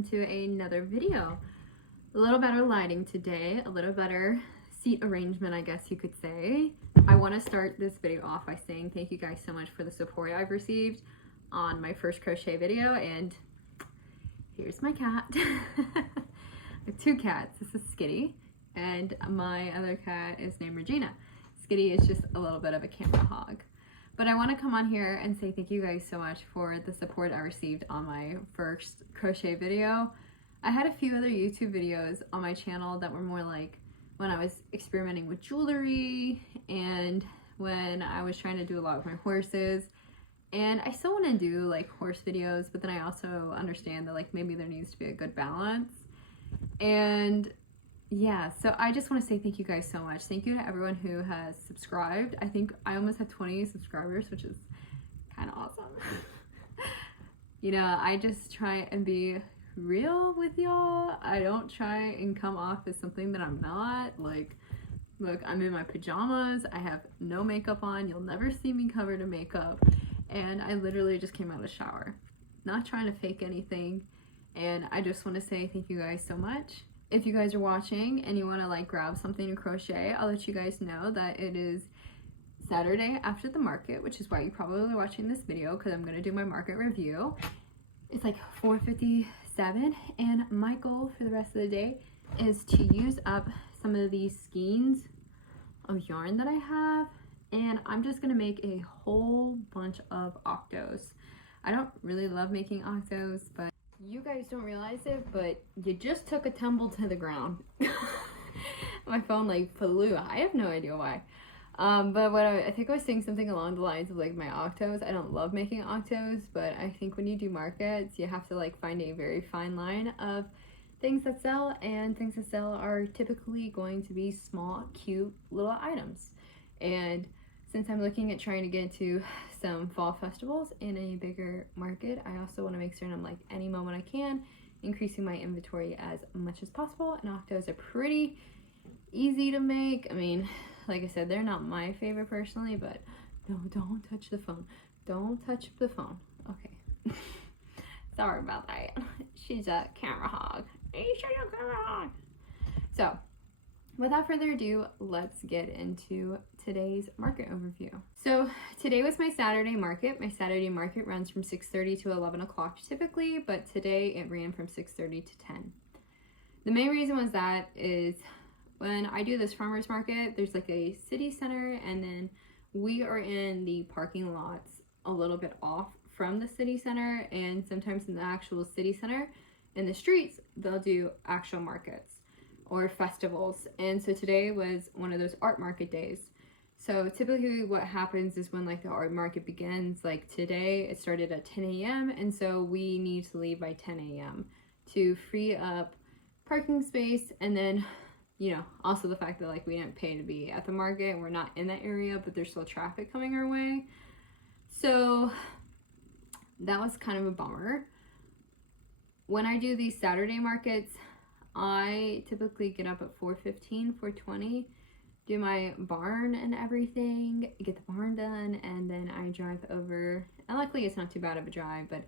welcome to another video. A little better lighting today, a little better seat arrangement, I guess you could say. I want to start this video off by saying thank you guys so much for the support I've received on my first crochet video, and here's my cat. I have two cats. This is Skitty, and my other cat is named Regina. Skitty is just a little bit of a camera hog. But I want to come on here and say thank you guys so much for the support I received on my first crochet video. I had a few other YouTube videos on my channel that were more like when I was experimenting with jewelry and when I was trying to do a lot with my horses. And I still want to do like horse videos, but then I also understand that like maybe there needs to be a good balance. And yeah, so I just want to say thank you guys so much. Thank you to everyone who has subscribed. I think I almost have 20 subscribers, which is kind of awesome. You know, I just try and be real with y'all. I don't try and come off as something that I'm not. Like, look, I'm in my pajamas. I have no makeup on. You'll never see me covered in makeup. And I literally just came out of the shower. Not trying to fake anything. And I just want to say thank you guys so much. If you guys are watching and you want to like grab something to crochet, I'll let you guys know that it is Saturday after the market, which is why you're probably watching this video, because I'm going to do my market review. It's like 4:57, and my goal for the rest of the day is to use up some of these skeins of yarn that I have, and I'm just going to make a whole bunch of octos. I don't really love making octos, but you guys don't realize it, but you just took a tumble to the ground. My phone like flew. I have no idea why. But what I think I was saying something along the lines of like my octos. I don't love making octos, but I think when you do markets, you have to like find a very fine line of things that sell, and things that sell are typically going to be small, cute little items. And since I'm looking at trying to get into some fall festivals in a bigger market, I also want to make certain I'm like any moment I can increasing my inventory as much as possible. And octos are pretty easy to make. I mean, like I said, they're not my favorite personally, but no, don't touch the phone. Don't touch the phone. Okay. Sorry about that. She's a camera hog. She's a camera hog. So, without further ado, let's get into today's market overview. So today was my Saturday market. My Saturday market runs from 6:30 to 11 o'clock typically, but today it ran from 6:30 to 10. The main reason was that is when I do this farmer's market, there's like a city center, and then we are in the parking lots a little bit off from the city center, and sometimes in the actual city center, in the streets, they'll do actual markets or festivals. And so today was one of those art market days. So typically what happens is when like the art market begins, like today it started at 10 a.m. and so we need to leave by 10 a.m. to free up parking space. And then, you know, also the fact that like we didn't pay to be at the market and we're not in that area, but there's still traffic coming our way. So that was kind of a bummer. When I do these Saturday markets, I typically get up at 4:15, 4:20, do my barn and everything, get the barn done, and then I drive over. And luckily it's not too bad of a drive, but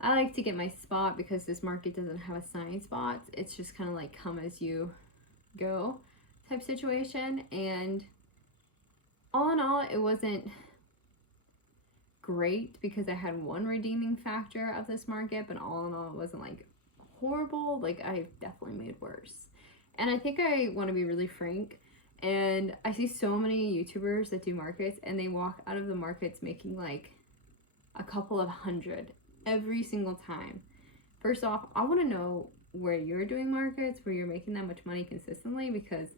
I like to get my spot because this market doesn't have assigned spots. It's just kind of like come as you go type situation. And all in all, it wasn't great because I had one redeeming factor of this market, but all in all, it wasn't like horrible. Like I've definitely made worse. And I think I want to be really frank, and I see so many YouTubers that do markets and they walk out of the markets making like a couple of hundred every single time. First off, I want to know where you're doing markets, where you're making that much money consistently, because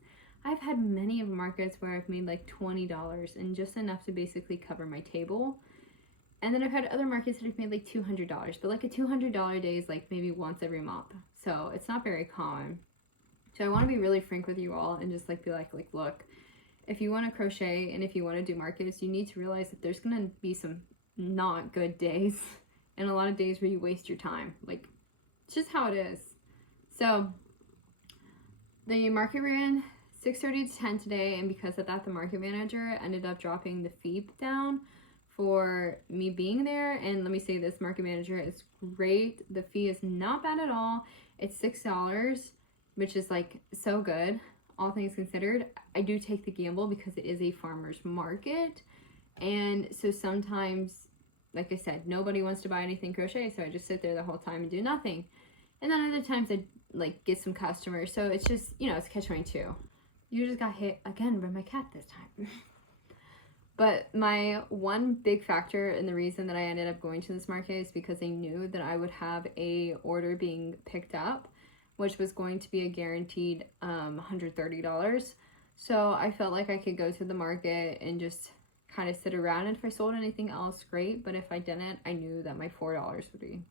I've had many of markets where I've made like $20 and just enough to basically cover my table. And then I've had other markets that have made like $200, but like a $200 day is like maybe once every month. So it's not very common. So I want to be really frank with you all and just like be like, look, if you want to crochet and if you want to do markets, you need to realize that there's going to be some not good days and a lot of days where you waste your time. Like, it's just how it is. So the market ran 6:30 to 10 today, and because of that, the market manager ended up dropping the fee down for me being there. And let me say, this market manager is great. The fee is not bad at all. It's $6, which is like so good, all things considered. I do take the gamble because it is a farmer's market, and so sometimes, like I said, nobody wants to buy anything crochet, so I just sit there the whole time and do nothing. And then other times I like get some customers, so it's just, you know, it's catch-22. You just got hit again by my cat this time. But my one big factor and the reason that I ended up going to this market is because they knew that I would have a order being picked up, which was going to be a guaranteed $130. So I felt like I could go to the market and just kind of sit around, and if I sold anything else, great, but if I didn't, I knew that my $4 would be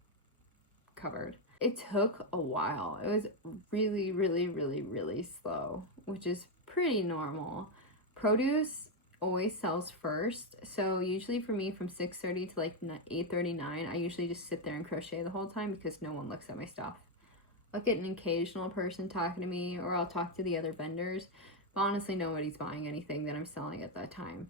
covered. It took a while. It was really, really, really, really slow, which is pretty normal. Produce always sells first, so usually for me from 6:30 to like 8:39, I usually just sit there and crochet the whole time because no one looks at my stuff. I'll get an occasional person talking to me, or I'll talk to the other vendors, but honestly nobody's buying anything that I'm selling at that time.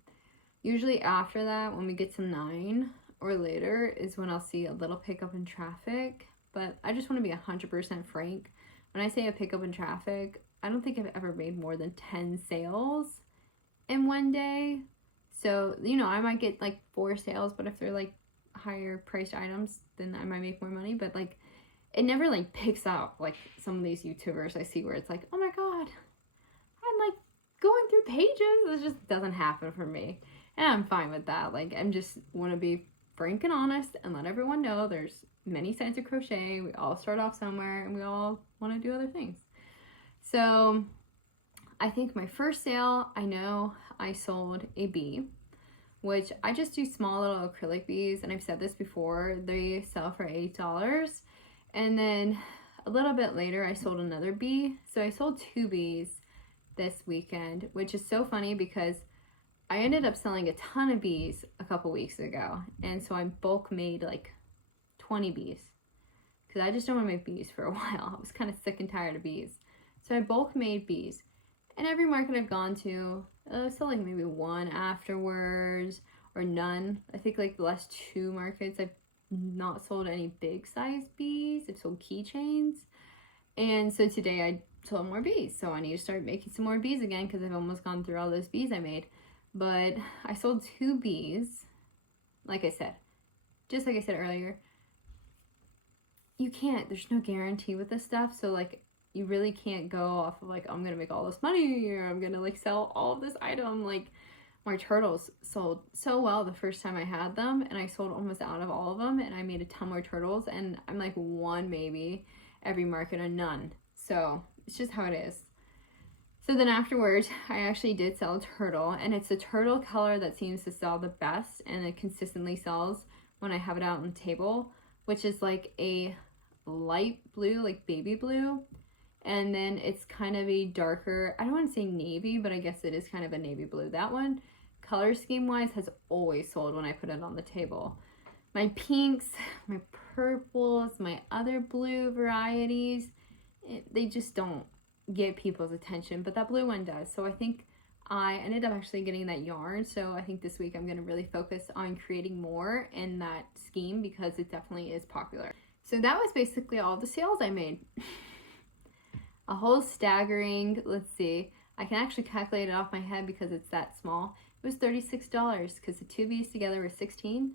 Usually after that, when we get to 9 or later, is when I'll see a little pickup in traffic. But I just want to be 100% frank. When I say a pickup in traffic, I don't think I've ever made more than 10 sales in one day. So, you know, I might get like 4 sales, but if they're like higher priced items, then I might make more money. But like, it never like picks up like some of these YouTubers I see where it's like, oh my god, I'm like going through pages. It just doesn't happen for me. And I'm fine with that. Like, I'm just want to be frank and honest and let everyone know there's many sides of crochet. We all start off somewhere and we all want to do other things. So I think my first sale, I know I sold a bee, which I just do small little acrylic bees, and I've said this before, they sell for $8. And then a little bit later I sold another bee. So I sold 2 bees this weekend, which is so funny because I ended up selling a ton of bees a couple weeks ago, and so I bulk made like 20 bees because I just don't want to make bees for a while. I was kind of sick and tired of bees, so I bulk made bees. And every market I've gone to, I sold like maybe 1 afterwards or none. I think like the last 2 markets I've not sold any big size bees. I've sold keychains, and so today I sold more bees. So I need to start making some more bees again because I've almost gone through all those bees I made. But I sold 2 bees. Like I said, just like I said earlier, you can't, there's no guarantee with this stuff. So like, you really can't go off of like, I'm gonna make all this money or I'm gonna like sell all of this item. Like, my turtles sold so well the first time I had them, and I sold almost out of all of them, and I made a ton more turtles, and I'm like 1 maybe every market or none. So it's just how it is. So then afterwards, I actually did sell a turtle, and it's a turtle color that seems to sell the best, and it consistently sells when I have it out on the table, which is like a light blue, like baby blue, and then it's kind of a darker, I don't want to say navy, but I guess it is kind of a navy blue. That one, color scheme wise, has always sold when I put it on the table. My pinks, my purples, my other blue varieties, they just don't get people's attention, but that blue one does. So I think I ended up actually getting that yarn, so I think this week I'm going to really focus on creating more in that scheme because it definitely is popular. So that was basically all the sales I made. A whole staggering, let's see, I can actually calculate it off my head because it's that small. It was $36 because the 2 bees together were $16.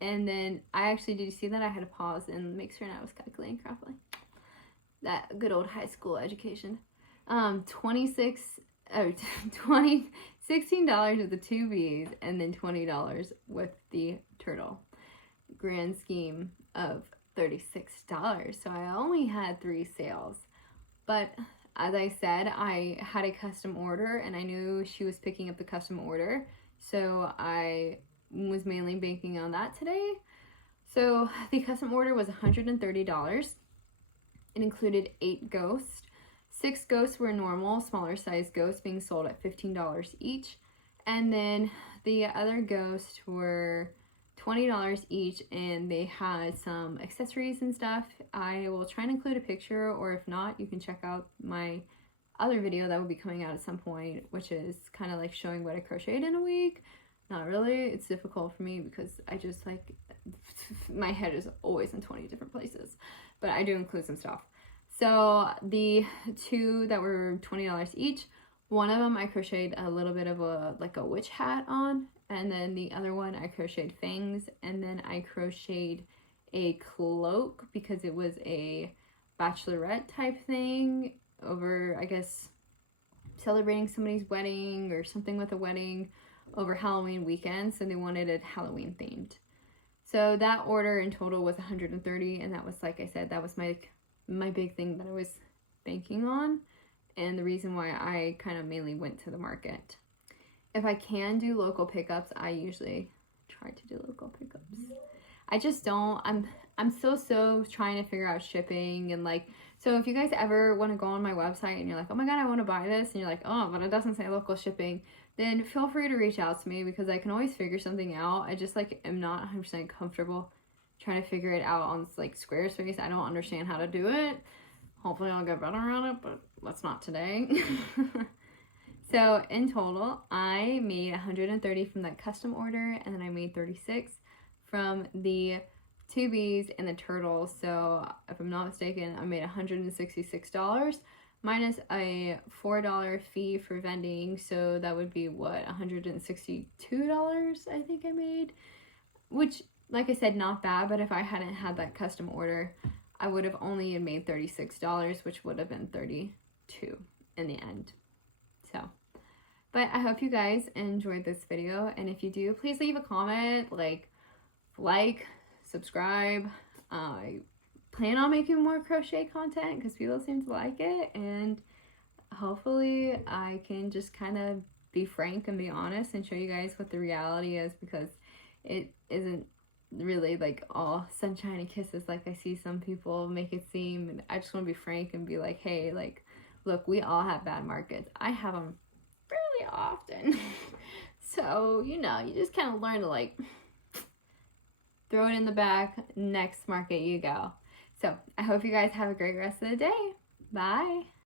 And then I actually, did you see that? I had to pause and make sure I was calculating correctly. That good old high school education. $16 with the 2 bees, and then $20 with the turtle. Grand scheme of $36. So I only had 3 sales. But as I said, I had a custom order, and I knew she was picking up the custom order. So I was mainly banking on that today. So the custom order was $130. It included 8 ghosts. 6 ghosts were normal, smaller size ghosts being sold at $15 each. And then the other ghosts were $20 each, and they had some accessories and stuff. I will try and include a picture, or if not, you can check out my other video that will be coming out at some point, which is kind of like showing what I crocheted in a week. Not really. It's difficult for me because I just like, my head is always in 20 different places, but I do include some stuff. So the two that were $20 each, one of them I crocheted a little bit of a witch hat on, and then the other one I crocheted fangs, and then I crocheted a cloak because it was a bachelorette type thing over, I guess, celebrating somebody's wedding or something with a wedding over Halloween weekend, so they wanted it Halloween themed. So that order in total was $130, and that was, like I said, that was my big thing that I was banking on, and the reason why I kind of mainly went to the market. If I can do local pickups, I usually try to do local pickups. I just don't. I'm so trying to figure out shipping, and like, so if you guys ever want to go on my website and you're like, oh my god, I want to buy this, and you're like, oh, but it doesn't say local shipping, then feel free to reach out to me because I can always figure something out. I just like am not 100% comfortable trying to figure it out on like Squarespace. I don't understand how to do it. Hopefully I'll get better at it, but that's not today. So in total, I made 130 from that custom order, and then I made 36 from the 2 bees and the turtles. So if I'm not mistaken, I made $166 minus a $4 fee for vending. So that would be what, $162 I think I made, which, like I said, not bad, but if I hadn't had that custom order, I would have only made $36, which would have been $32 in the end. So, but I hope you guys enjoyed this video, and if you do, please leave a comment, like, subscribe. I plan on making more crochet content because people seem to like it, and hopefully I can just kind of be frank and be honest and show you guys what the reality is, because it isn't really like all sunshine and kisses like I see some people make it seem. And I just want to be frank and be like, hey, like, look, we all have bad markets. I have them fairly often. So, you know, you just kind of learn to like throw it in the back, next market you go. So I hope you guys have a great rest of the day. Bye.